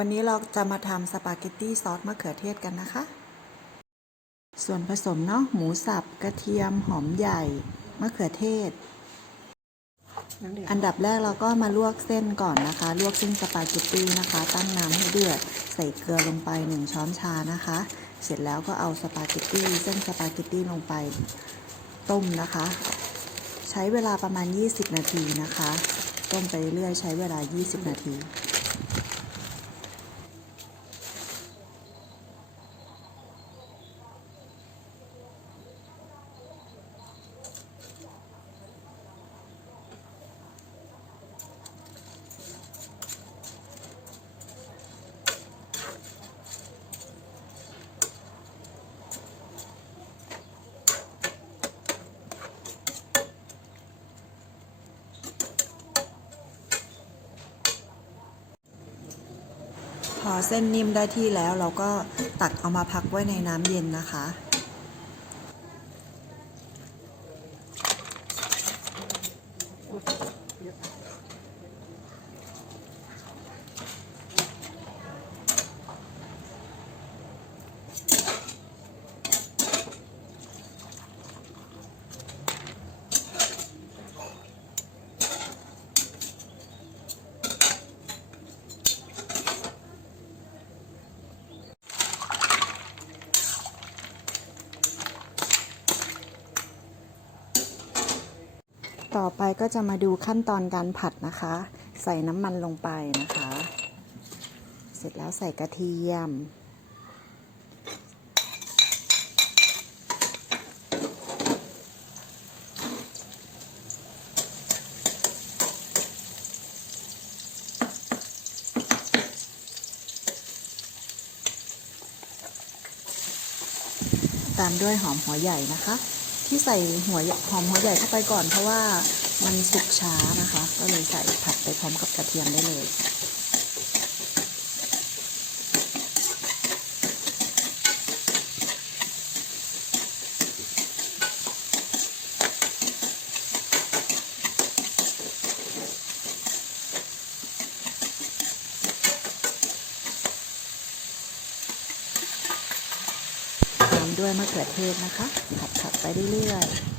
วันนี้เราจะมาทำสปาเกตตี้ซอสมะเขือเทศกันนะคะ ส่วนผสมเนาะหมูสับกระเทียมหอมใหญ่มะเขือเทศ อันดับแรกเราก็มาลวกเส้นก่อนนะคะ ลวกเส้นสปาเกตตี้นะคะ ตั้งน้ำให้เดือด ใส่เกลือลงไป 1 ช้อนชานะคะ เสร็จแล้วก็เอาสปาเกตตี้เส้นสปาเกตตี้ลงไปต้มนะคะ ใช้เวลาประมาณ 20 นาทีนะคะ ต้มไปเรื่อยใช้เวลา 20 นาที อเส้นนิ่มได้ที่แล้วเราก็ตักเอามาพักไว้ในน้ำเย็นนะคะ ต่อไปก็จะมาดูขั้นตอนการผัดนะคะ ใส่น้ำมันลงไปนะคะ เสร็จแล้วใส่กระเทียม ตามด้วยหอมหัวใหญ่นะคะ ที่ใส่หัวหญ่หอมหัวใหญ่เข้าไปก่อนเพราะว่ามันสุกช้านะคะ ก็เลยใส่ผัดไปพร้อมกับกระเทียมได้เลย ด้วยมะเขือเทศนะคะ ผัดผัดไปเรื่อยๆ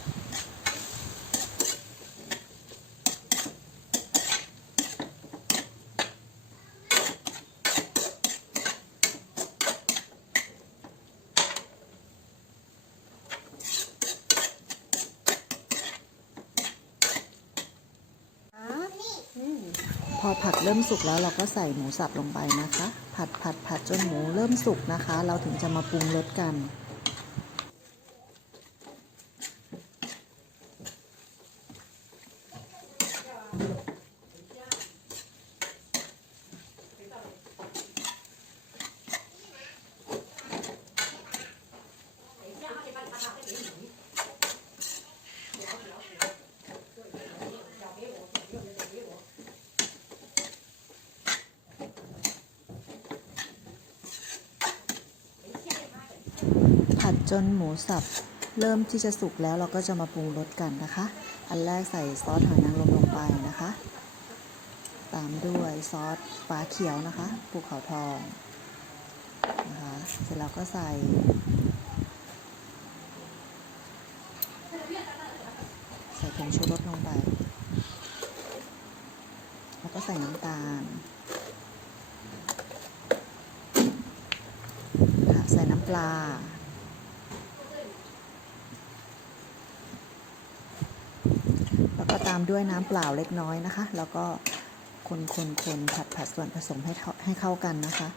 พอผักเริ่มสุกแล้วเราก็ใส่หมูสับลงไปนะคะ ผัดผัดผัดจนหมูเริ่มสุกนะคะ เราถึงจะมาปรุงรสกัน ผัดจนหมูสับเริ่มที่จะสุกแล้วเราก็จะมาปรุงรสกันนะคะ อันแรกใส่ซอสหอยนางรมลงไปนะคะ ตามด้วยซอสฟ้าเขียวนะคะภูเขาทองนะคะ เสร็จแล้วก็ใส่ใส่ผงชูรสลงไป แล้วก็ใส่น้ำตาลค่ะใส่น้ำปลา แล้วก็ตามด้วยน้ำเปล่าเล็กน้อยนะคะ แล้วก็คนๆๆผัดผัดส่วนผสมให้ให้เข้ากันนะคะ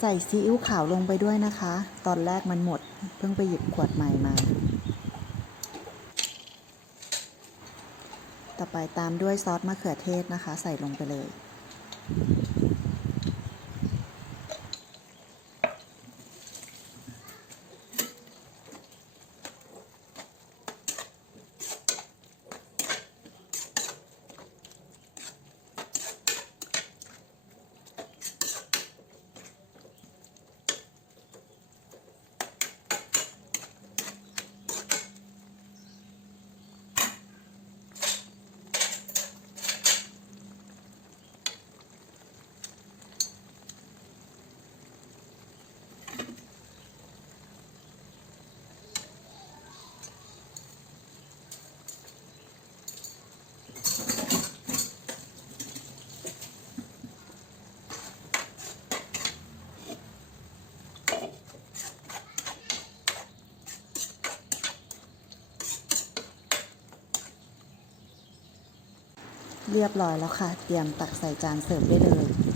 ใส่ซีอิ๊วขาวลงไปด้วยนะคะ ตอนแรกมันหมด เพิ่งไปหยิบขวดใหม่มา ต่อไปตามด้วยซอสมะเขือเทศนะคะ ใส่ลงไปเลย เรียบร้อยแล้วค่ะ เตรียมตักใส่จานเสิร์ฟได้เลย